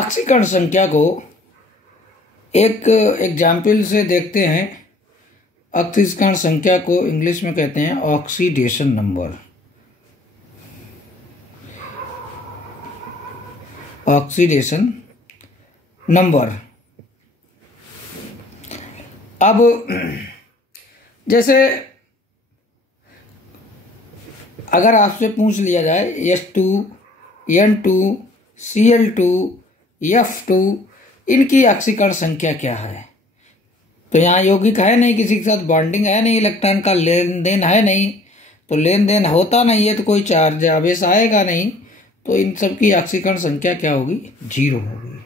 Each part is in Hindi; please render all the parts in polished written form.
ऑक्सीकरण संख्या को एक एग्जाम्पल से देखते हैं। ऑक्सीकरण संख्या को इंग्लिश में कहते हैं ऑक्सीडेशन नंबर। Oxidation number. अब जैसे अगर आपसे पूछ लिया जाए H2, N2, Cl2, F2 इनकी ऑक्सीकरण संख्या क्या है, तो यहाँ यौगिक है नहीं, किसी के साथ बॉन्डिंग है नहीं, इलेक्ट्रॉन का लेन देन है नहीं, तो लेन देन होता नहीं है तो कोई चार्ज आवेश आएगा नहीं, तो इन सब की ऑक्सीकरण संख्या क्या होगी, 0 होगी।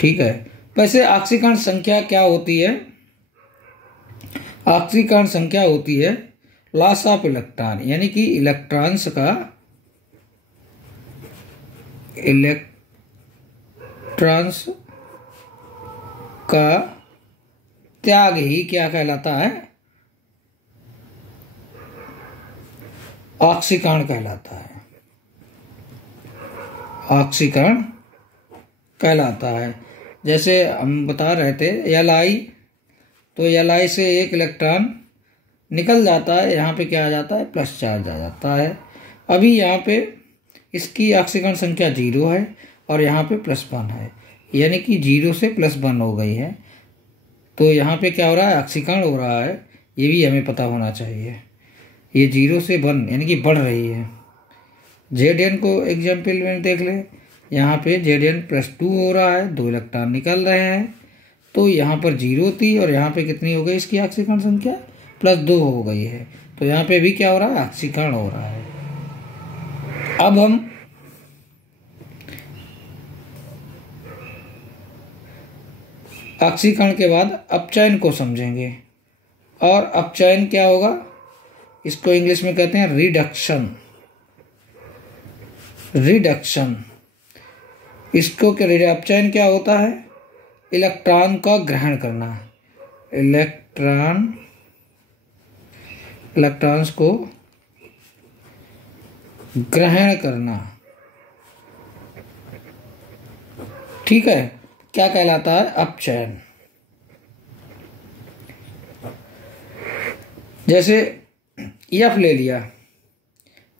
ठीक है। वैसे ऑक्सीकरण संख्या क्या होती है, ऑक्सीकरण संख्या होती है लॉस ऑफ इलेक्ट्रॉन, यानी कि इलेक्ट्रॉन्स का त्याग ही क्या कहलाता है, ऑक्सीकरण कहलाता है। ऑक्सीकरण कहलाता है। जैसे हम बता रहे थे Li, तो Li से एक इलेक्ट्रॉन निकल जाता है, यहाँ पे क्या आ जाता है, प्लस चार्ज आ जाता है। अभी यहाँ पे इसकी ऑक्सीकरण संख्या 0 है और यहाँ पे +1 है, यानी कि 0 से +1 हो गई है। तो यहाँ पे क्या हो रहा है, ऑक्सीकरण हो रहा है, ये भी हमें पता होना चाहिए। ये 0 से 1 यानी कि बढ़ रही है। Zn को एग्जाम्पल में देख ले, यहाँ पे Zn +2 हो रहा है, 2 इलेक्ट्रॉन निकल रहे हैं, तो यहाँ पर 0 थी और यहाँ पे कितनी हो गई इसकी ऑक्सीकरण संख्या, +2 हो गई है। तो यहाँ पे भी क्या हो रहा है, ऑक्सीकरण हो रहा है। अब हम ऑक्सीकरण के बाद अपचयन को समझेंगे। और अपचयन क्या होगा, इसको इंग्लिश में कहते हैं रिडक्शन। रिडक्शन, इसको अपचयन क्या होता है, इलेक्ट्रॉन का ग्रहण करना। इलेक्ट्रॉन्स को ग्रहण करना। ठीक है, क्या कहलाता है, अपचयन। जैसे F ले लिया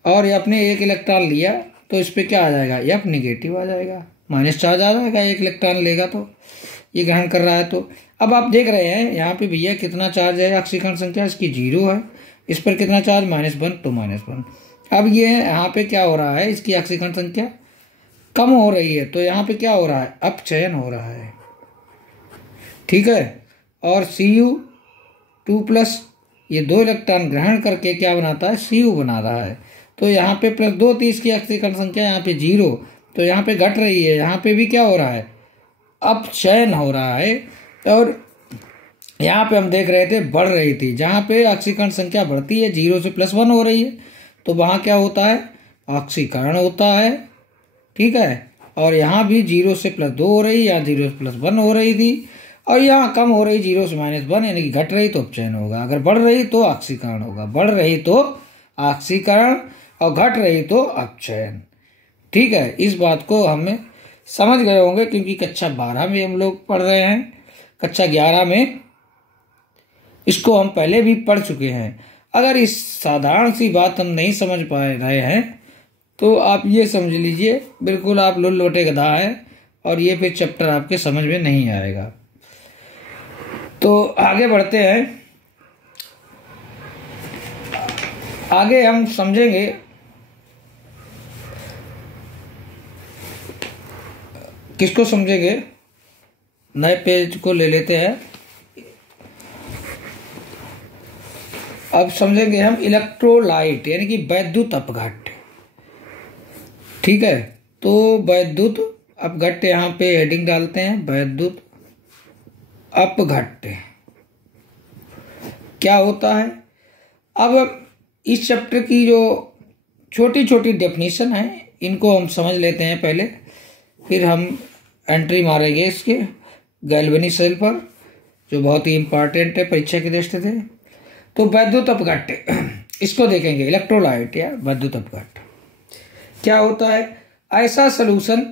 और F ने एक इलेक्ट्रॉन लिया, तो इस पे क्या आ जाएगा, F निगेटिव आ जाएगा, माइनस चार्ज आ जाएगा। एक इलेक्ट्रॉन लेगा तो ये ग्रहण कर रहा है। तो अब आप देख रहे हैं यहाँ पे भैया कितना चार्ज है, ऑक्सीकरण संख्या इसकी 0 है, इस पर कितना चार्ज, -1, तो -1। अब ये यहाँ पे क्या हो रहा है, इसकी ऑक्सीकरण संख्या कम हो रही है, तो यहाँ पे क्या हो रहा है, अपचयन हो रहा है। ठीक है। और Cu2+ ये 2 इलेक्ट्रॉन ग्रहण करके क्या बनाता है, Cu बना रहा है। तो यहाँ पे +2 थी इसकी ऑक्सीकरण संख्या, यहाँ पे 0, तो यहाँ पे घट रही है, यहाँ पे भी क्या हो रहा है, अपचयन हो रहा है। और यहाँ पे हम देख रहे थे बढ़ रही थी, जहाँ पे ऑक्सीकरण संख्या बढ़ती है 0 से +1 हो रही है, तो वहाँ क्या होता है, ऑक्सीकरण होता है। ठीक है। और यहाँ भी 0 से +2 हो रही, यहाँ 0 से +1 हो रही थी, और यहाँ कम हो रही 0 से -1, यानी कि घट रही तो अपचयन होगा, अगर बढ़ रही तो ऑक्सीकरण होगा, बढ़ रही तो ऑक्सीकरण और घट रही तो अपचयन। ठीक है। इस बात को हमें समझ गए होंगे, क्योंकि कक्षा 12 में हम लोग पढ़ रहे हैं, कक्षा 11 में इसको हम पहले भी पढ़ चुके हैं। अगर इस साधारण सी बात हम नहीं समझ पा रहे हैं तो आप ये समझ लीजिए बिल्कुल आप लुल्लुटे गधा है, और ये फिर चैप्टर आपके समझ में नहीं आएगा। तो आगे बढ़ते हैं। आगे हम समझेंगे किसको समझेंगे, नए पेज को ले लेते हैं। अब समझेंगे हम इलेक्ट्रोलाइट, यानी कि वैद्युत अपघट्य। ठीक है। तो वैद्युत अपघट्य, यहाँ पे हेडिंग डालते हैं, वैद्युत अपघट्य क्या होता है। अब इस चैप्टर की जो छोटी छोटी डेफिनेशन है, इनको हम समझ लेते हैं पहले, फिर हम एंट्री मारेंगे इसके गैल्वेनी सेल पर, जो बहुत ही इंपॉर्टेंट है परीक्षा की दृष्टि से। तो वैद्युत अपघट्य इसको देखेंगे, इलेक्ट्रोलाइट या वैद्युत अपघट्य क्या होता है। ऐसा सॉल्यूशन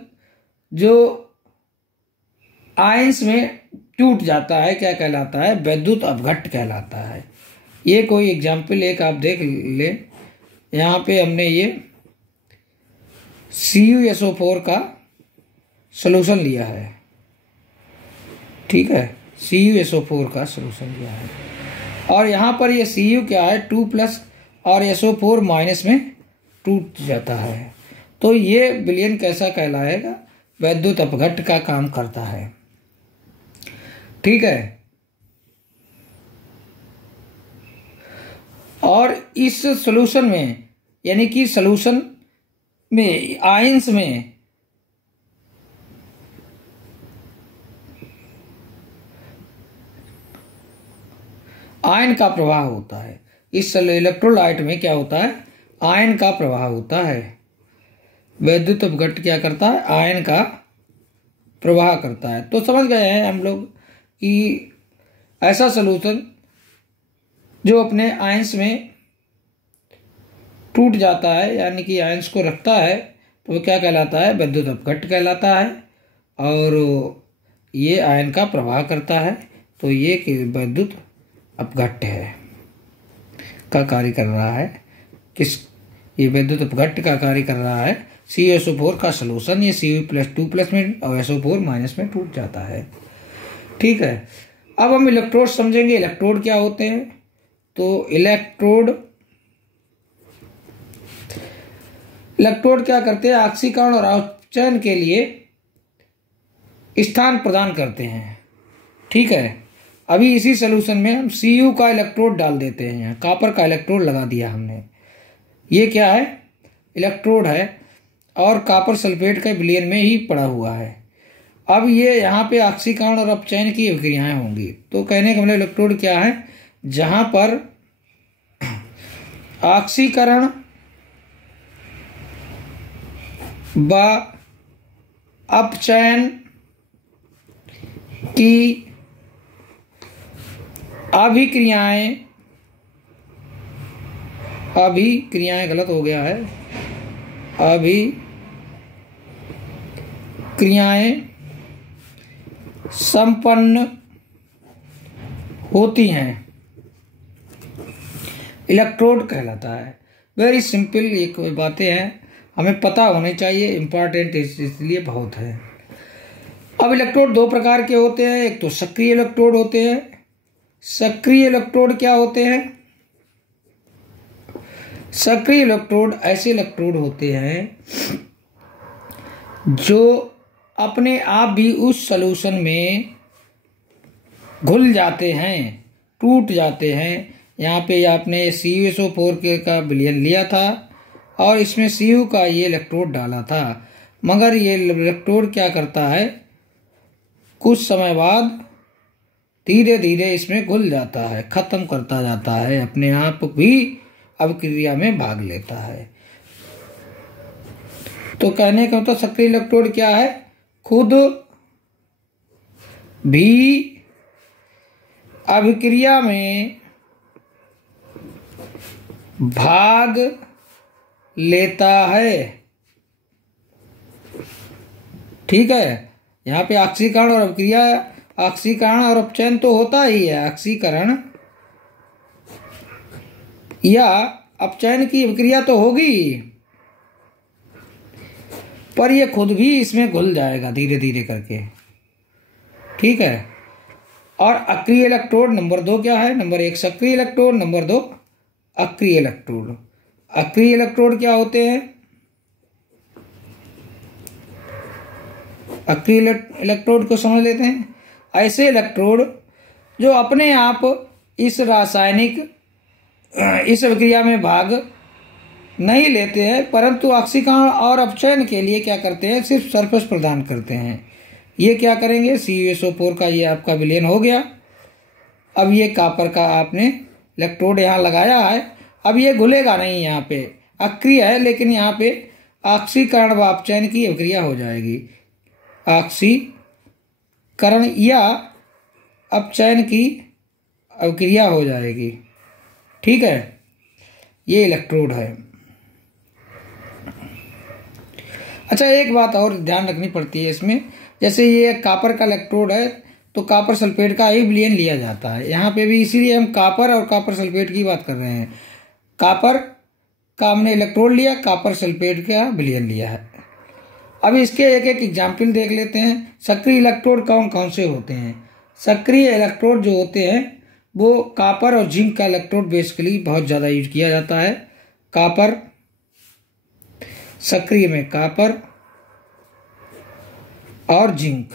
जो आयंस में टूट जाता है क्या कहलाता है? वैद्युत अपघट्ट कहलाता है। ये कोई एग्जाम्पल एक आप देख ले, यहाँ पे हमने ये CuSO4 का सॉल्यूशन लिया है, ठीक है, CuSO4 का सॉल्यूशन लिया है, और यहाँ पर ये Cu क्या है 2+ और SO4 माइनस में टूट जाता है, तो ये विलयन कैसा कहलाएगा? वैद्युत अपघट्ट का काम करता है, ठीक है। और इस सॉल्यूशन में, यानी कि सॉल्यूशन में आयंस में आयन का प्रवाह होता है। इस इलेक्ट्रोलाइट में क्या होता है? आयन का प्रवाह होता है। वैद्युत अपघट्ट क्या करता है? आयन का प्रवाह करता है। तो समझ गए हैं हम लोग कि ऐसा सॉल्यूशन जो अपने आयंस में टूट जाता है, यानी कि आयंस को रखता है, तो वो क्या कहलाता है? विद्युत अपघट्ट कहलाता है। और ये आयन का प्रवाह करता है, तो ये विद्युत अपघट्ट है का कार्य कर रहा है। किस? ये विद्युत अपघट्ट का कार्य कर रहा है। CuSO4 का सॉल्यूशन ये Cu+2+ में और SO4 माइनस में टूट जाता है, ठीक है। अब हम इलेक्ट्रोड समझेंगे। इलेक्ट्रोड क्या होते हैं? तो इलेक्ट्रोड क्या करते हैं? ऑक्सीकरण और अपचयन के लिए स्थान प्रदान करते हैं, ठीक है। अभी इसी सॉल्यूशन में हम Cu का इलेक्ट्रोड डाल देते हैं, यहाँ कॉपर का इलेक्ट्रोड लगा दिया हमने। ये क्या है? इलेक्ट्रोड है और कॉपर सल्फेट का विलयन में ही पड़ा हुआ है। अब ये यहाँ पे ऑक्सीकरण और अपचयन की अभिक्रियाएं होंगी। तो कहने का मतलब इलेक्ट्रोड क्या है? जहाँ पर ऑक्सीकरण व अपचयन की अभिक्रियाएं गलत हो गया है, अभिक्रियाएं संपन्न होती हैं, इलेक्ट्रोड कहलाता है। वेरी सिंपल ये कोई बातें हैं, हमें पता होनी चाहिए, इंपॉर्टेंट इसलिए बहुत है। अब इलेक्ट्रोड दो प्रकार के होते हैं। एक तो सक्रिय इलेक्ट्रोड होते हैं। सक्रिय इलेक्ट्रोड क्या होते हैं? सक्रिय इलेक्ट्रोड ऐसे इलेक्ट्रोड होते हैं जो अपने आप भी उस सॉल्यूशन में घुल जाते हैं, टूट जाते हैं। यहाँ पे आपने CuSO4 का विलयन लिया था और इसमें Cu का ये इलेक्ट्रोड डाला था, मगर ये इलेक्ट्रोड क्या करता है? कुछ समय बाद धीरे धीरे इसमें घुल जाता है, खत्म करता जाता है, अपने आप भी अभिक्रिया में भाग लेता है। तो कहने का मतलब सक्रिय इलेक्ट्रोड क्या है? खुद भी अभिक्रिया में भाग लेता है, ठीक है। यहाँ पे ऑक्सीकरण और अभिक्रिया, ऑक्सीकरण और अपचयन तो होता ही है। ऑक्सीकरण या अपचयन की अभिक्रिया तो होगी, पर यह खुद भी इसमें घुल जाएगा धीरे धीरे करके, ठीक है। और अक्रिय इलेक्ट्रोड नंबर 2 क्या है? नंबर 1 सक्रिय इलेक्ट्रोड, नंबर 2 अक्रिय इलेक्ट्रोड। अक्रिय इलेक्ट्रोड क्या होते हैं? अक्रिय इलेक्ट्रोड को समझ लेते हैं। ऐसे इलेक्ट्रोड जो अपने आप इस अभिक्रिया में भाग नहीं लेते हैं, परंतु ऑक्सीकरण और अपचयन के लिए क्या करते हैं? सिर्फ सरफेस प्रदान करते हैं। ये क्या करेंगे? CuSO4 का ये आपका विलयन हो गया। अब ये कॉपर का आपने इलेक्ट्रोड यहाँ लगाया है। अब ये घुलेगा नहीं, यहाँ पे अक्रिय है, लेकिन यहाँ पे ऑक्सीकरण व अपचयन की अभिक्रिया हो जाएगी। ऑक्सीकरण या अपचयन की अभिक्रिया हो जाएगी, ठीक है। ये इलेक्ट्रोड है। अच्छा, एक बात और ध्यान रखनी पड़ती है इसमें, जैसे ये कापर का इलेक्ट्रोड है तो कापर सल्फेट का ही विलयन लिया जाता है यहाँ पे भी, इसीलिए हम कापर और कापर सल्फेट की बात कर रहे हैं। कापर का हमने इलेक्ट्रोड लिया, कापर सल्फेट का विलयन लिया है। अब इसके एक एक एग्जाम्पल देख लेते हैं। सक्रिय इलेक्ट्रोड कौन कौन से होते हैं? सक्रिय इलेक्ट्रोड जो होते हैं वो कापर और जिंक का इलेक्ट्रोड बेसिकली बहुत ज़्यादा यूज किया जाता है। कापर, सक्रिय में कापर और जिंक,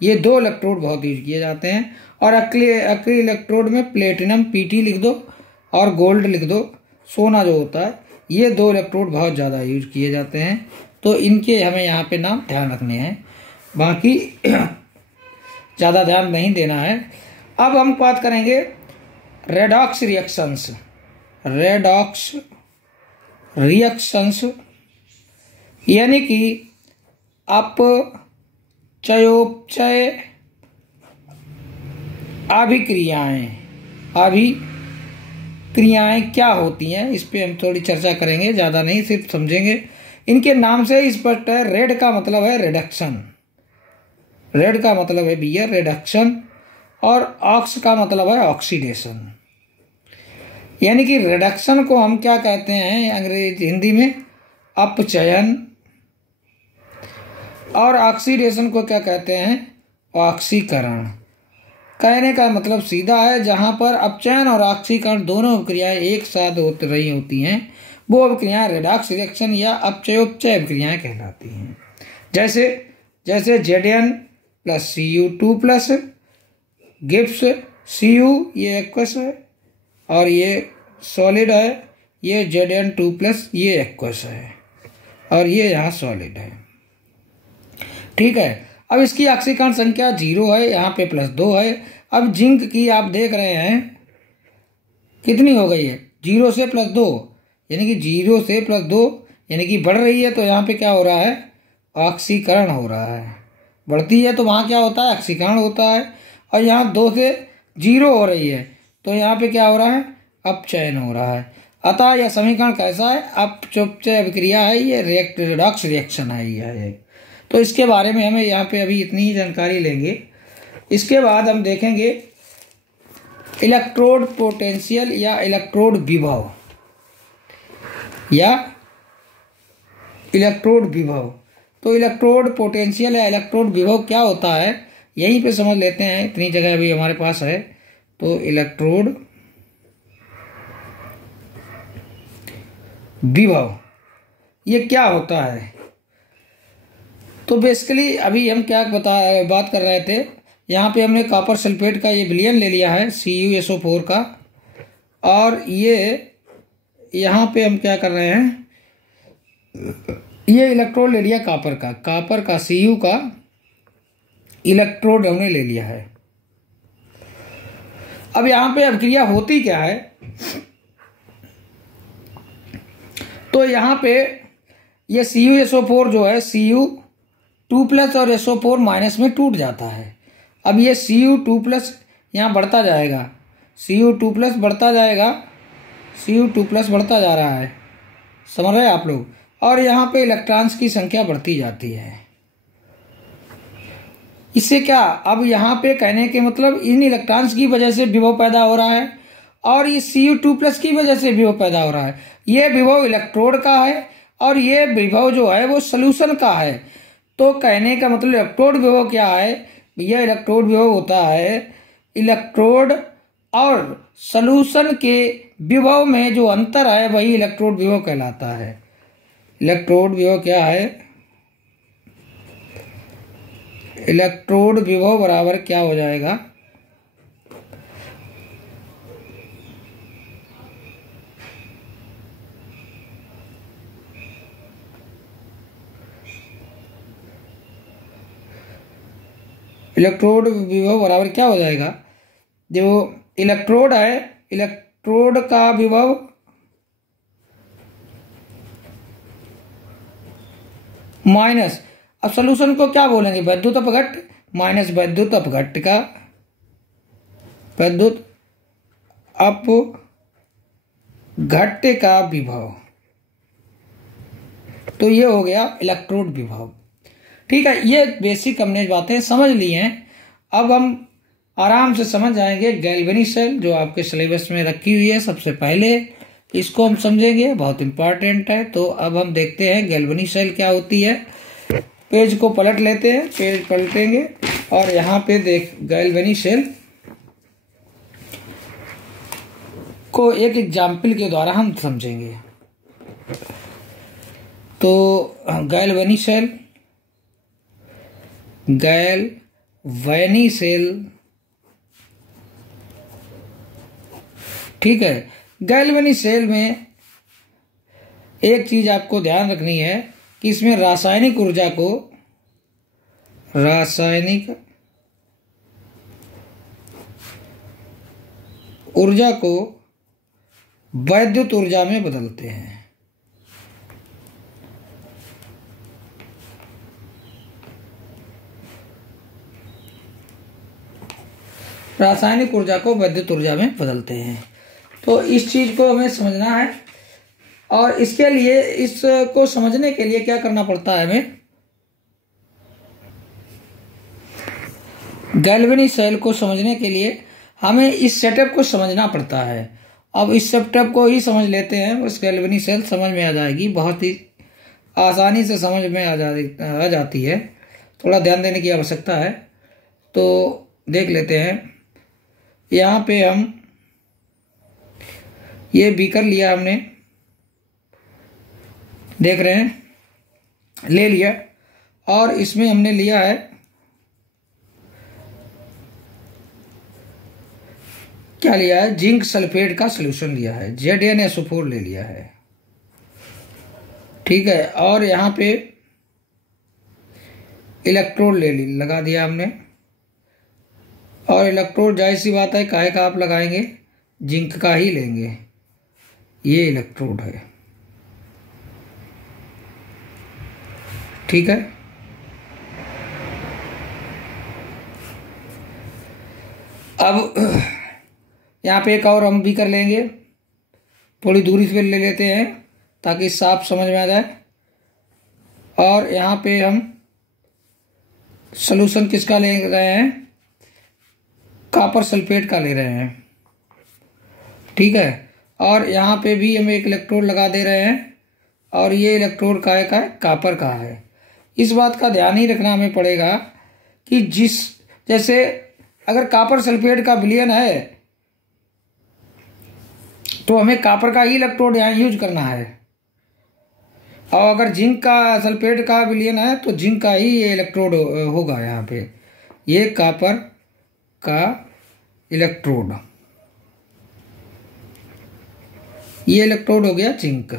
ये दो इलेक्ट्रोड बहुत यूज किए जाते हैं। और सक्रिय इलेक्ट्रोड में प्लेटिनम Pt लिख दो और गोल्ड लिख दो, सोना जो होता है, ये दो इलेक्ट्रोड बहुत ज़्यादा यूज किए जाते हैं। तो इनके हमें यहाँ पे नाम ध्यान रखने हैं, बाकी ज़्यादा ध्यान नहीं देना है। अब हम बात करेंगे रेडॉक्स रिएक्शंस। रेडॉक्स रिएक्शंस यानी कि अपचयोपचय अभिक्रियाएं। अभिक्रियाएं क्या होती हैं, इस पे हम थोड़ी चर्चा करेंगे, ज़्यादा नहीं, सिर्फ समझेंगे। इनके नाम से ही स्पष्ट है, रेड का मतलब है रिडक्शन, रेड का मतलब है भैया रिडक्शन, और ऑक्स का मतलब है ऑक्सीडेशन। यानी कि रिडक्शन को हम क्या कहते हैं हिंदी में अपचयन, और ऑक्सीडेशन को क्या कहते हैं ऑक्सीकरण। कहने का मतलब सीधा है, जहां पर अपचयन और ऑक्सीकरण दोनों अभिक्रियाएं एक साथ रही होती हैं वो अभिक्रियाएं रेडॉक्स रिएक्शन या अपचयोपचय अभिक्रियाएं कहलाती हैं। जैसे Zn plus Cu2 Gibbs Cu ये एक्वस है और ये सॉलिड है, ये Zn2 ये एक्वस है और ये यहाँ सॉलिड है। ठीक है, अब इसकी ऑक्सीकरण संख्या 0 है, यहाँ पे +2 है। अब जिंक की आप देख रहे हैं कितनी हो गई है, 0 से +2, यानी कि 0 से +2 यानी कि बढ़ रही है, तो यहाँ पे क्या हो रहा है ऑक्सीकरण हो रहा है। बढ़ती है तो वहाँ क्या होता है ऑक्सीकरण होता है, और यहाँ 2 से 0 हो रही है तो यहाँ पे क्या हो रहा है अपचयन हो रहा है। अतः यह समीकरण कैसा है, अपचयोपचय अभिक्रिया है, ये रेडॉक्स रिएक्शन है ये। तो इसके बारे में हमें यहाँ पे अभी इतनी ही जानकारी लेंगे। इसके बाद हम देखेंगे इलेक्ट्रोड पोटेंशियल या इलेक्ट्रोड विभव तो इलेक्ट्रोड पोटेंशियल या इलेक्ट्रोड विभव क्या होता है यहीं पे समझ लेते हैं, इतनी जगह अभी हमारे पास है। तो इलेक्ट्रोड विभव ये क्या होता है, तो बेसिकली अभी हम क्या बात कर रहे थे, यहाँ पे हमने कॉपर सल्फेट का ये विलयन ले लिया है CuSO4 का, और ये यहाँ पे हम क्या कर रहे हैं, ये इलेक्ट्रोड ले लिया कॉपर का Cu का इलेक्ट्रोड हमने ले लिया है। अब यहाँ पे अभिक्रिया होती क्या है, तो यहाँ पे ये CuSO4 जो है Cu2+ और SO4- में टूट जाता है। अब ये Cu2+ यहाँ बढ़ता जाएगा, Cu2+ बढ़ता जाएगा, Cu2+ बढ़ता जा रहा है, समझ रहे हैं आप लोग, और यहाँ पे इलेक्ट्रॉन्स की संख्या बढ़ती जाती है। इससे क्या, अब यहाँ पे कहने के मतलब इन इलेक्ट्रॉन्स की वजह से विभव पैदा हो रहा है और ये Cu2+ की वजह से विभव पैदा हो रहा है। ये विभव इलेक्ट्रोड का है और ये विभव जो है वो सॉल्यूशन का है। तो कहने का मतलब इलेक्ट्रोड विभव क्या है, यह इलेक्ट्रोड विभव होता है इलेक्ट्रोड और सॉल्यूशन के विभव में जो अंतर है वही इलेक्ट्रोड विभव कहलाता है। इलेक्ट्रोड विभव क्या है, इलेक्ट्रोड विभव बराबर क्या हो जाएगा, इलेक्ट्रोड विभव बराबर क्या हो जाएगा, जो इलेक्ट्रोड है इलेक्ट्रोड का विभव माइनस, अब सॉल्यूशन को क्या बोलेंगे वैद्युत अपघट्ट माइनस वैद्युत अपघट्ट का वैद्युत अपघट्ट का विभव। तो ये हो गया इलेक्ट्रोड विभव। ठीक है, ये बेसिक हमने बातें समझ ली हैं। अब हम आराम से समझ जाएंगे गैल्वेनिक सेल जो आपके सिलेबस में रखी हुई है। सबसे पहले इसको हम समझेंगे, बहुत इंपॉर्टेंट है। तो अब हम देखते हैं गैल्वेनिक सेल क्या होती है। पेज को पलट लेते हैं, पेज पलटेंगे और यहाँ पे देख गैल्वेनिक सेल को एक एग्जाम्पल के द्वारा हम समझेंगे। तो गैल्वेनिक सेल, गैल्वेनिक सेल, ठीक है। गैल्वेनिक सेल में एक चीज आपको ध्यान रखनी है कि इसमें रासायनिक ऊर्जा को वैद्युत ऊर्जा में बदलते हैं। रासायनिक ऊर्जा को वैद्युत ऊर्जा में बदलते हैं। तो इस चीज को हमें समझना है और इसके लिए, इसको समझने के लिए क्या करना पड़ता है हमें, गैल्वेनिक सेल को समझने के लिए हमें इस सेटअप को समझना पड़ता है। अब इस सेटअप को ही समझ लेते हैं, बस गैल्वेनिक सेल समझ में आ जाएगी, बहुत ही आसानी से समझ में आ जाती है। थोड़ा ध्यान देने की आवश्यकता है। तो देख लेते हैं, यहाँ पे हम ये बीकर लिया, हमने देख रहे हैं, ले लिया और इसमें हमने लिया है क्या लिया है, जिंक सल्फेट का सॉल्यूशन लिया है, ZnSO4 ले लिया है। ठीक है, और यहाँ पे इलेक्ट्रोड लगा दिया हमने। और इलेक्ट्रोड जाहिर सी बात है काहे का आप लगाएंगे, जिंक का ही लेंगे। ये इलेक्ट्रोड है, ठीक है। अब यहाँ पे एक और हम भी कर लेंगे, थोड़ी दूरी से ले लेते हैं ताकि साफ समझ में आ जाए। और यहाँ पे हम सॉल्यूशन किसका ले रहे हैं, कॉपर सल्फेट का ले रहे हैं, ठीक है। और यहाँ पे भी हम एक इलेक्ट्रोड लगा दे रहे हैं और ये इलेक्ट्रोड का है, कॉपर का है। इस बात का ध्यान ही रखना हमें पड़ेगा कि जैसे अगर कॉपर सल्फेट का विलयन है तो हमें कॉपर का ही इलेक्ट्रोड यहाँ यूज करना है, और अगर जिंक का सल्फेट का विलयन है तो जिंक का ही ये इलेक्ट्रोड होगा। यहाँ पे ये कॉपर का इलेक्ट्रोड, ये इलेक्ट्रोड हो गया जिंक।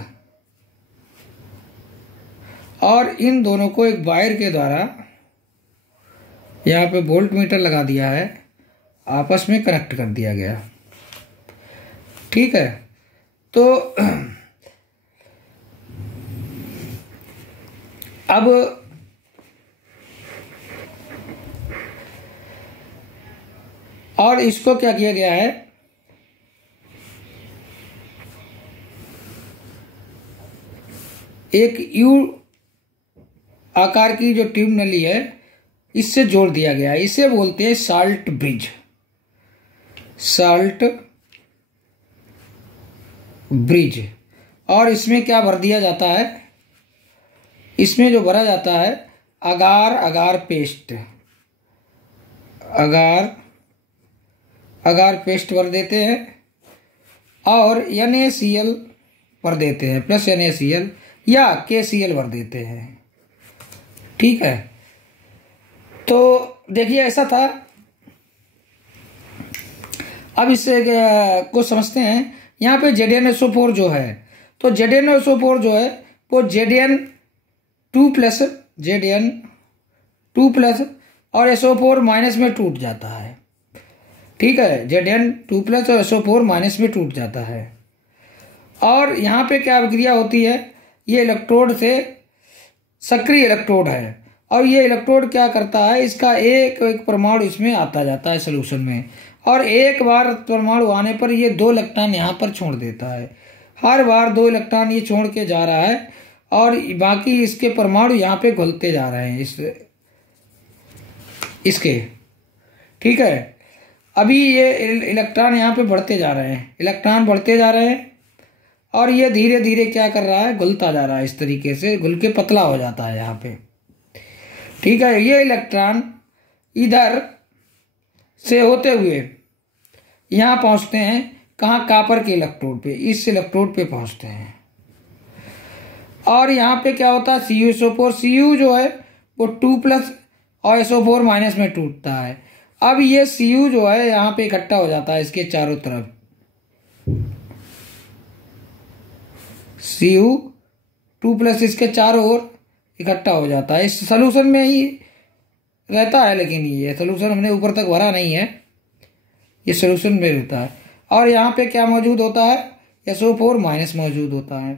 और इन दोनों को एक वायर के द्वारा यहाँ पे वोल्ट मीटर लगा दिया है, आपस में कनेक्ट कर दिया गया, ठीक है। तो अब और इसको क्या किया गया है, एक यू आकार की जो ट्यूब नली है इससे जोड़ दिया गया है। इसे बोलते हैं साल्ट ब्रिज, साल्ट ब्रिज। और इसमें क्या भर दिया जाता है, इसमें जो भरा जाता है अगार पेस्ट, अगार पेस्ट भर देते हैं और NaCl भर देते हैं, प्लस NaCl या KCl भर देते हैं, ठीक है। तो देखिए ऐसा था। अब इसे को समझते हैं। यहाँ पे ZnSO4 जो है, तो ZnSO4 जो है वो Zn2 प्लस और SO4 माइनस में टूट जाता है, ठीक है। Zn2 प्लस और SO4 माइनस में टूट जाता है। और यहाँ पे क्या अभिक्रिया होती है, ये इलेक्ट्रोड से सक्रिय इलेक्ट्रोड है और ये इलेक्ट्रोड क्या करता है, इसका एक एक परमाणु इसमें आता जाता है सॉल्यूशन में, और एक बार परमाणु आने पर ये 2 इलेक्ट्रॉन यहाँ पर छोड़ देता है। हर बार 2 इलेक्ट्रॉन ये छोड़ के जा रहा है और बाकी इसके परमाणु यहाँ पे घुलते जा रहे हैं इसके। ठीक है, अभी ये इलेक्ट्रॉन यहाँ पे बढ़ते जा रहे हैं, इलेक्ट्रॉन बढ़ते जा रहे हैं और ये धीरे धीरे क्या कर रहा है, घुलता जा रहा है, इस तरीके से घुल के पतला हो जाता है यहाँ पे। ठीक है, ये इलेक्ट्रॉन इधर से होते हुए यहाँ पहुँचते हैं, कहाँ, कॉपर के इलेक्ट्रोड पे, इस इलेक्ट्रोड पे पहुँचते हैं। और यहाँ पे क्या होता है, CuSO4, Cu जो है वो 2+ और SO4- में टूटता है। अब ये Cu जो है यहाँ पे इकट्ठा हो जाता है इसके चारों तरफ, Cu2+ इसके चारों ओर इकट्ठा हो जाता है, इस सलूशन में ही रहता है, लेकिन ये सलूशन हमने ऊपर तक भरा नहीं है, ये सलूशन में रहता है। और यहाँ पे क्या मौजूद होता है, SO4- मौजूद होता है।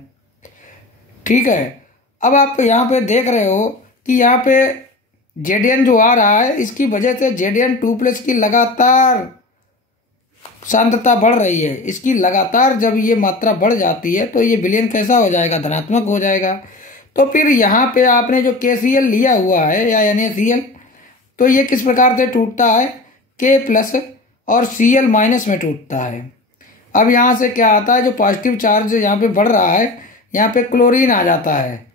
ठीक है, अब आप यहाँ पे देख रहे हो कि यहाँ पे Zn जो आ रहा है, इसकी वजह से Zn2+ की लगातार सांद्रता बढ़ रही है। इसकी लगातार जब ये मात्रा बढ़ जाती है तो ये विलयन कैसा हो जाएगा, धनात्मक हो जाएगा। तो फिर यहाँ पे आपने जो KCl लिया हुआ है या NaCl, तो ये किस प्रकार से टूटता है, K+ और Cl- में टूटता है। अब यहाँ से क्या आता है, जो पॉजिटिव चार्ज यहाँ पे बढ़ रहा है, यहाँ पे क्लोरीन आ जाता है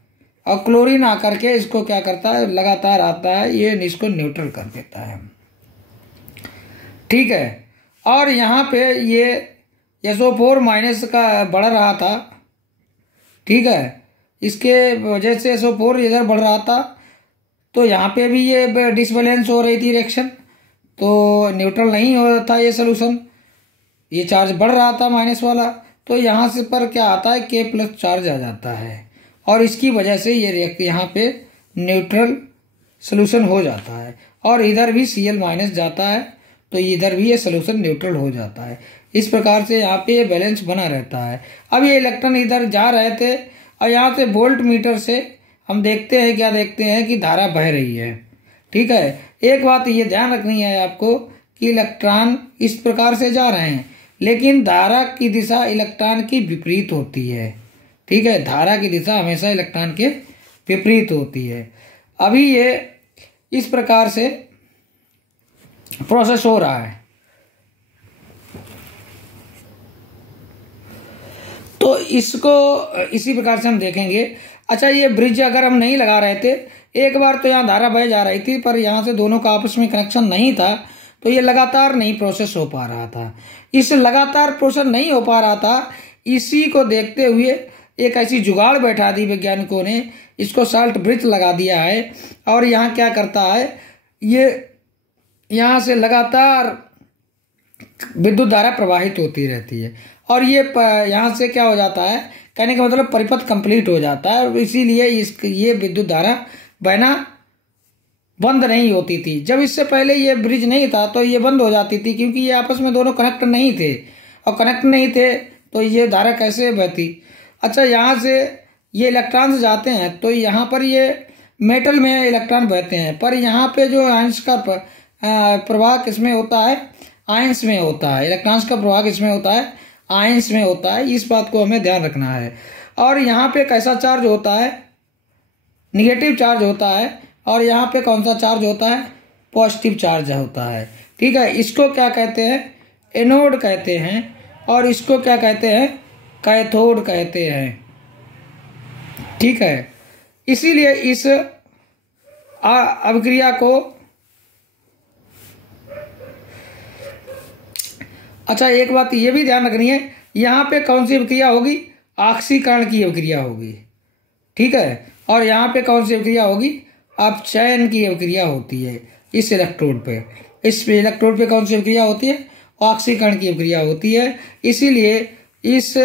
और क्लोरीन आकर के इसको क्या करता है, लगातार आता है, ये इसको न्यूट्रल कर देता है। ठीक है, और यहाँ पे ये SO4- का बढ़ रहा था। ठीक है, इसके वजह से SO4 इधर बढ़ रहा था, तो यहाँ पे भी ये डिसबैलेंस हो रही थी रिएक्शन, तो न्यूट्रल नहीं हो रहा था ये सोल्यूशन, ये चार्ज बढ़ रहा था माइनस वाला, तो यहाँ से पर क्या आता है, K+ चार्ज आ जाता है और इसकी वजह से ये रिएक्ट यहाँ पे न्यूट्रल सोल्यूशन हो जाता है। और इधर भी Cl- जाता है, तो इधर भी ये सोल्यूशन न्यूट्रल हो जाता है। इस प्रकार से यहाँ पे ये बैलेंस बना रहता है। अब ये इलेक्ट्रॉन इधर जा रहे थे और यहाँ से वोल्ट मीटर से हम देखते हैं, क्या देखते हैं कि धारा बह रही है। ठीक है, एक बात ये ध्यान रखनी है आपको कि इलेक्ट्रॉन इस प्रकार से जा रहे हैं, लेकिन धारा की दिशा इलेक्ट्रॉन की विपरीत होती है। ठीक है, धारा की दिशा हमेशा इलेक्ट्रॉन के विपरीत होती है। अभी ये इस प्रकार से प्रोसेस हो रहा है। तो इसको इसी प्रकार से हम देखेंगे। अच्छा, ये ब्रिज अगर हम नहीं लगा रहे थे, एक बार तो यहाँ धारा बह जा रही थी, पर यहाँ से दोनों का आपस में कनेक्शन नहीं था, तो ये लगातार नहीं प्रोसेस हो पा रहा था। इस लगातार प्रोसेस नहीं हो पा रहा था, इसी को देखते हुए एक ऐसी जुगाड़ बैठा दी वैज्ञानिकों ने, इसको साल्ट ब्रिज लगा दिया है। और यहाँ क्या करता है, ये यहाँ से लगातार विद्युत धारा प्रवाहित होती रहती है और ये यहाँ से क्या हो जाता है, कहने का मतलब परिपथ कंप्लीट हो जाता है। इसीलिए ये विद्युत धारा बहना बंद नहीं होती थी। जब इससे पहले ये ब्रिज नहीं था तो ये बंद हो जाती थी, क्योंकि ये आपस में दोनों कनेक्ट नहीं थे, और कनेक्ट नहीं थे तो ये धारा कैसे बहती। अच्छा, यहाँ से ये इलेक्ट्रॉन्स जाते हैं तो यहाँ पर ये मेटल में इलेक्ट्रॉन बहते हैं, पर यहाँ पे जो आयंस का प्रवाह किसमें होता है, आयंस में होता है। इलेक्ट्रॉन्स का प्रवाह किसमें होता है, आयंस में होता है। इस बात को हमें ध्यान रखना है। और यहाँ पे कैसा चार्ज होता है, निगेटिव चार्ज होता है, और यहाँ पे कौन सा चार्ज होता है, पॉजिटिव चार्ज होता है। ठीक है, इसको क्या कहते हैं, एनोड कहते हैं, और इसको क्या कहते हैं, कैथोड कहते हैं। ठीक है, इसीलिए इस अभिक्रिया को, अच्छा एक बात ये भी ध्यान रखनी है, यहाँ पे कौन सी अभिक्रिया होगी, ऑक्सीकरण की अभिक्रिया होगी। ठीक है, और यहाँ पे कौन सी अभिक्रिया होगी, अपचयन की अभिक्रिया होती है इस इलेक्ट्रोड पे। इस इलेक्ट्रोड पे कौन सी अभिक्रिया होती है, ऑक्सीकरण की अभिक्रिया होती है। इसीलिए इस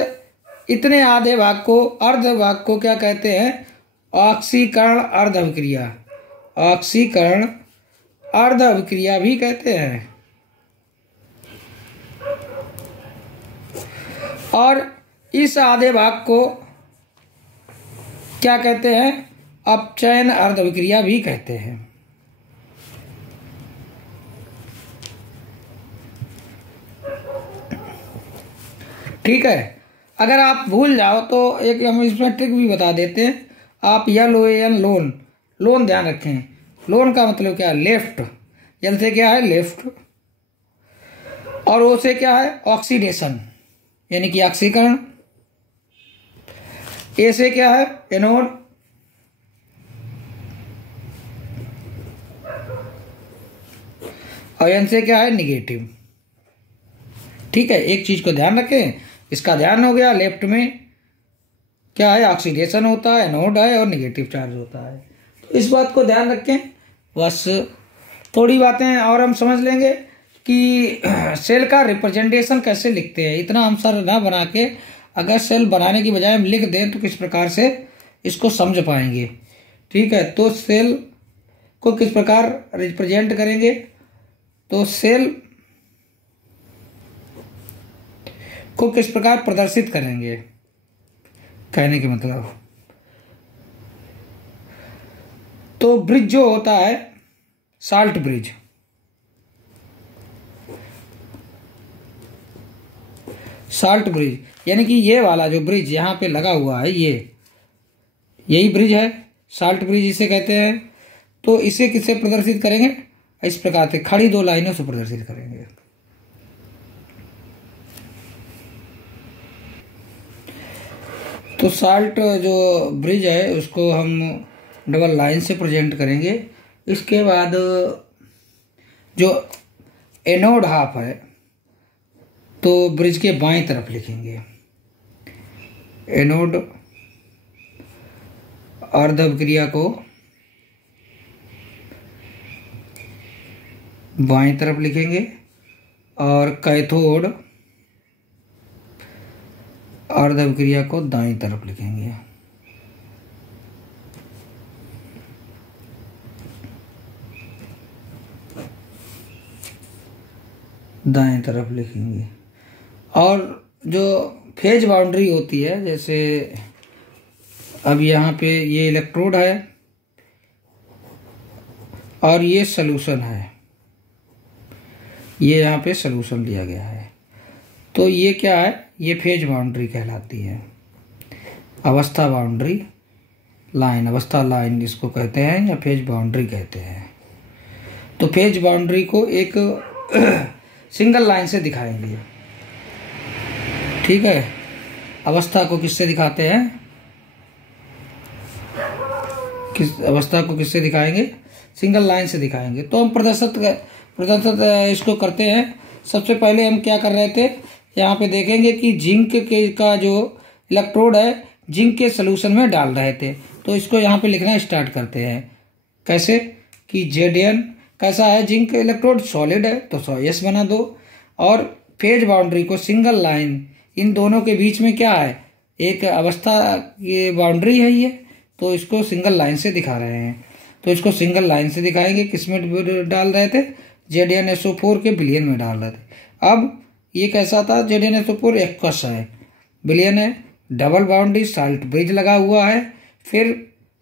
इतने आधे भाग को, अर्ध भाग को क्या कहते हैं, ऑक्सीकरण अर्ध अभिक्रिया, ऑक्सीकरण अर्ध अभिक्रिया भी कहते हैं। और इस आधे भाग को क्या कहते हैं, अपचयन अर्ध अभिक्रिया भी कहते हैं। ठीक है, अगर आप भूल जाओ तो एक हम इसमें ट्रिक भी बता देते हैं, आप LOAN लोन, लोन ध्यान रखें। लोन का मतलब क्या है? लेफ्ट। L से क्या है? लेफ्ट। और O से क्या है? ऑक्सीडेशन यानी कि ऑक्सीकरण। A से क्या है? एनोड। और N से क्या है? निगेटिव। ठीक है, एक चीज को ध्यान रखें, इसका ध्यान हो गया। लेफ्ट में क्या है? ऑक्सीडेशन होता है, एनोड है और निगेटिव चार्ज होता है। तो इस बात को ध्यान रखें। बस थोड़ी बातें और हम समझ लेंगे कि सेल का रिप्रेजेंटेशन कैसे लिखते हैं। इतना हम सर ना बना के अगर सेल बनाने की बजाय हम लिख दें तो किस प्रकार से इसको समझ पाएंगे। ठीक है, तो सेल को किस प्रकार रिप्रेजेंट करेंगे? तो सेल को किस प्रकार प्रदर्शित करेंगे, कहने के मतलब। तो ब्रिज जो होता है, साल्ट ब्रिज, साल्ट ब्रिज यानी कि ये वाला जो ब्रिज यहाँ पे लगा हुआ है, ये यही ब्रिज है, साल्ट ब्रिज इसे कहते हैं। तो इसे किससे प्रदर्शित करेंगे? इस प्रकार से खड़ी दो लाइनों से प्रदर्शित करेंगे। तो साल्ट जो ब्रिज है उसको हम डबल लाइन से प्रेजेंट करेंगे। इसके बाद जो एनोड हाफ है तो ब्रिज के बाईं तरफ लिखेंगे। एनोड अर्ध अभिक्रिया को बाईं तरफ लिखेंगे और कैथोड अर्ध अभिक्रिया को दाईं तरफ लिखेंगे। दाएं तरफ लिखेंगे। और जो फेज बाउंड्री होती है, जैसे अब यहाँ पे ये इलेक्ट्रोड है और ये सॉल्यूशन है, ये यहाँ पे सॉल्यूशन लिया गया है, तो ये क्या है? ये फेज बाउंड्री कहलाती है। अवस्था बाउंड्री लाइन, अवस्था लाइन जिसको कहते हैं या फेज बाउंड्री कहते हैं। तो फेज बाउंड्री को एक सिंगल लाइन से दिखाएंगे। ठीक है, अवस्था को किससे दिखाते हैं? किस अवस्था को किससे दिखाएंगे? सिंगल लाइन से दिखाएंगे। तो हम प्रदर्शित इसको करते हैं। सबसे पहले हम क्या कर रहे थे, यहाँ पे देखेंगे कि जिंक के का जो इलेक्ट्रोड है जिंक के सॉल्यूशन में डाल रहे थे। तो इसको यहाँ पे लिखना स्टार्ट करते हैं। कैसे? कि Zn कैसा है? जिंक इलेक्ट्रोड सॉलिड है तो यस बना दो। और फेज बाउंड्री को सिंगल लाइन, इन दोनों के बीच में क्या है? एक अवस्था ये बाउंड्री है ये, तो इसको सिंगल लाइन से दिखा रहे हैं। तो इसको सिंगल लाइन से दिखाएंगे। किसमें डाल रहे थे? ZnSO4 के विलयन में डाल रहे थे। अब ये कैसा था? ZnSO4 एक्वस है, विलयन है, डबल बाउंड्री साल्ट ब्रिज लगा हुआ है। फिर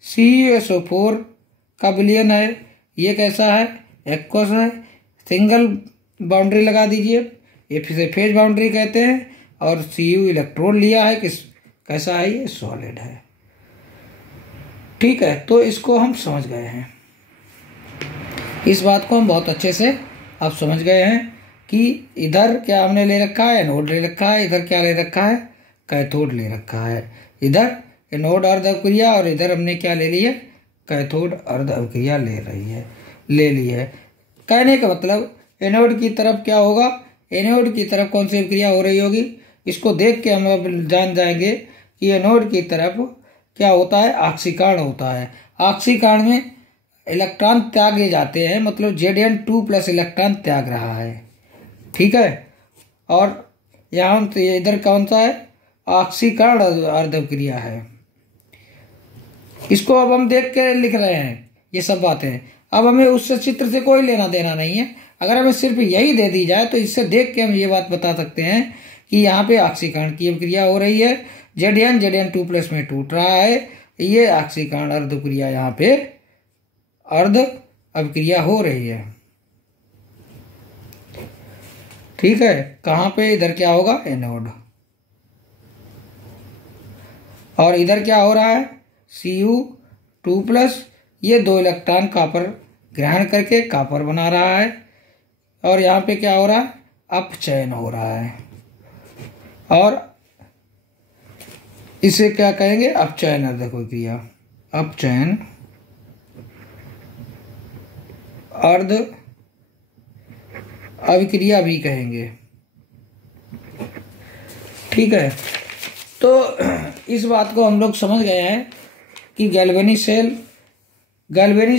CuSO4 का विलयन है, ये कैसा है? एक्वस है, सिंगल बाउंड्री लगा दीजिए, ये फिर फेज बाउंड्री कहते हैं। और Cu इलेक्ट्रोड लिया है, किस कैसा है? ये सॉलिड है। ठीक है, तो इसको हम समझ गए हैं। इस बात को हम बहुत अच्छे से आप समझ गए हैं कि इधर क्या हमने ले रखा है? एनोड ले रखा है। इधर क्या ले रखा है? कैथोड ले रखा है। इधर एनोड अर्ध अभिक्रिया और इधर हमने क्या ले लिया? कैथोड अर्ध अभिक्रिया ले ली है। कहने का मतलब एनोड की तरफ क्या होगा? एनोड की तरफ कौन सी अभिक्रिया हो रही होगी? इसको देख के हम अब जान जाएंगे कि एनोड की तरफ क्या होता है? ऑक्सीकरण होता है। ऑक्सीकरण में इलेक्ट्रॉन त्यागे जाते हैं, मतलब Zn2+ इलेक्ट्रॉन त्याग रहा है। ठीक है, और यहाँ इधर कौन सा है? ऑक्सीकरण अर्ध अभिक्रिया है। इसको अब हम देख के लिख रहे हैं ये सब बातें। अब हमें उस चित्र से कोई लेना देना नहीं है। अगर हमें सिर्फ यही दे दी जाए तो इससे देख के हम ये बात बता सकते हैं कि यहाँ पे ऑक्सीकरण की अभिक्रिया हो रही है। Zn2+ में टूट रहा है, ये ऑक्सीकरण अर्ध अभिक्रिया यहाँ पे अर्ध अभिक्रिया हो रही है। ठीक है, कहाँ पे? इधर क्या होगा? एनोड। और इधर क्या हो रहा है? Cu2+, ये 2 इलेक्ट्रॉन कॉपर ग्रहण करके कॉपर बना रहा है और यहाँ पे क्या हो रहा है, अपचयन हो रहा है। और इसे क्या कहेंगे, अपचयन अर्धक क्रिया, अपचयन अर्ध अभिक्रिया भी कहेंगे। ठीक है, तो इस बात को हम लोग समझ गए हैं कि गैल्वेनिक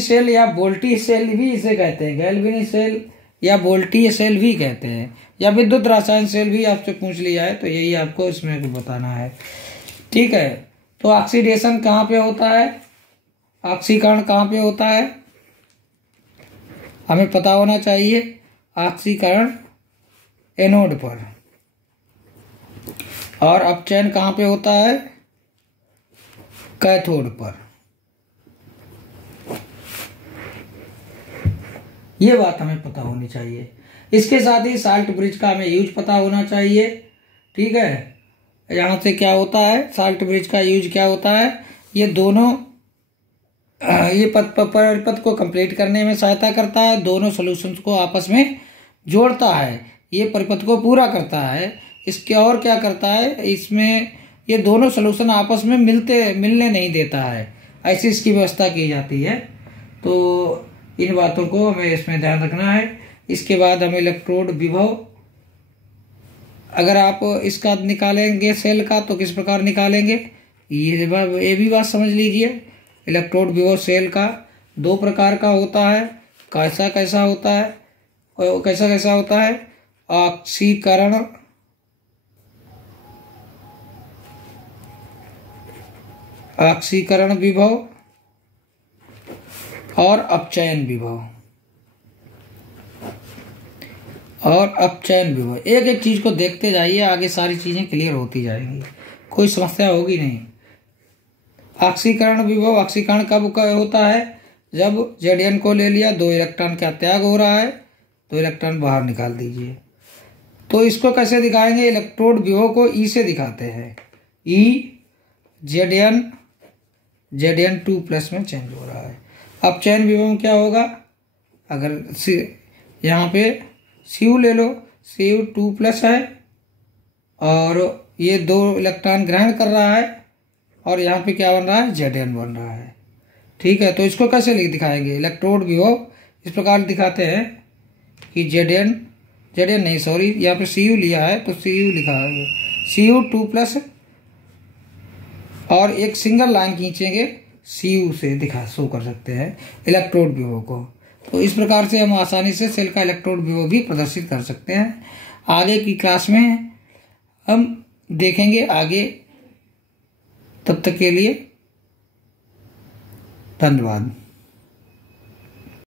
सेल या वोल्टी सेल भी इसे कहते हैं, गैल्वेनिक सेल या वोल्टी सेल भी कहते हैं, या विद्युत रसायन सेल भी आपसे पूछ लिया है, तो यही आपको इसमें बताना है। ठीक है, तो ऑक्सीडेशन कहाँ पे होता है, ऑक्सीकरण कहाँ पे होता है, हमें पता होना चाहिए। ऑक्सीकरण एनोड पर, और अपचयन कहाँ पे होता है, कैथोड पर। ये बात हमें पता होनी चाहिए। इसके साथ ही साल्ट ब्रिज का हमें यूज पता होना चाहिए। ठीक है, यहाँ से क्या होता है, साल्ट ब्रिज का यूज क्या होता है, ये दोनों ये परिपथ को कंप्लीट करने में सहायता करता है, दोनों सॉल्यूशंस को आपस में जोड़ता है, ये परिपथ को पूरा करता है। इसके और क्या करता है, इसमें ये दोनों सॉल्यूशन आपस में मिलने नहीं देता है, ऐसी इसकी व्यवस्था की जाती है। तो इन बातों को हमें इसमें ध्यान रखना है। इसके बाद हमें इलेक्ट्रोड विभव, अगर आप इसका निकालेंगे सेल का तो किस प्रकार निकालेंगे, ये भी बात समझ लीजिए। इलेक्ट्रोड विभव सेल का 2 प्रकार का होता है। कैसा कैसा होता है, कैसा कैसा होता है, ऑक्सीकरण विभव और अपचयन विभव, और अपचयन विभव। एक एक चीज को देखते जाइए, आगे सारी चीजें क्लियर होती जाएंगी, कोई समस्या होगी नहीं। ऑक्सीकरण विभव, ऑक्सीकरण कब होता है, जब Zn को ले लिया, 2 इलेक्ट्रॉन का त्याग हो रहा है, 2 इलेक्ट्रॉन बाहर निकाल दीजिए। तो इसको कैसे दिखाएंगे, इलेक्ट्रोड विभव को E से दिखाते हैं, E Zn2+ में चेंज हो रहा है। अपचयन विभव में क्या होगा, अगर यहाँ पे Cu ले लो, Cu2+ है और ये 2 इलेक्ट्रॉन ग्रहण कर रहा है, और यहाँ पे क्या बन रहा है, Zn बन रहा है। ठीक है, तो इसको कैसे दिखाएंगे, इलेक्ट्रोड विभव इस प्रकार दिखाते हैं कि Zn नहीं, सॉरी, यहाँ पे Cu लिया है तो Cu लिखा है, Cu2+, और एक सिंगल लाइन खींचेंगे, Cu से शो कर सकते हैं इलेक्ट्रोड विभव को। तो इस प्रकार से हम आसानी से सेल का इलेक्ट्रोड विभव भी प्रदर्शित कर सकते हैं। आगे की क्लास में हम देखेंगे आगे। तब तक के लिए धन्यवाद।